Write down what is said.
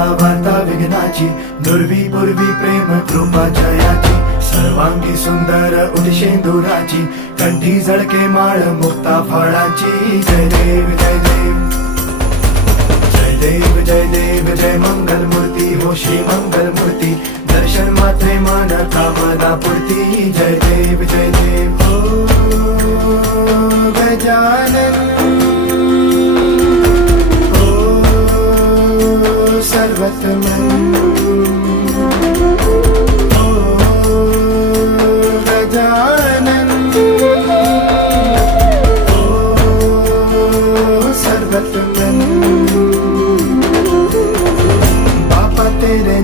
आता वार्ता विघ्नाची, दुर्वी पूर्वी प्रेम कृपा जयाची, सर्वांगी सुंदर उदिशेंदुराची, कंठी झळके माळ मुक्ता फळाची. जय देव जय देव जय देव जय देव जय मंगल मूर्ती हो श्री मंगल मूर्ती, दर्शन मात्रे मन कामना पूर्ती. जय देव जय देव ओ गजानन ओ सर्वतमन ओ गजानन ओ सर्वतमन. तेरे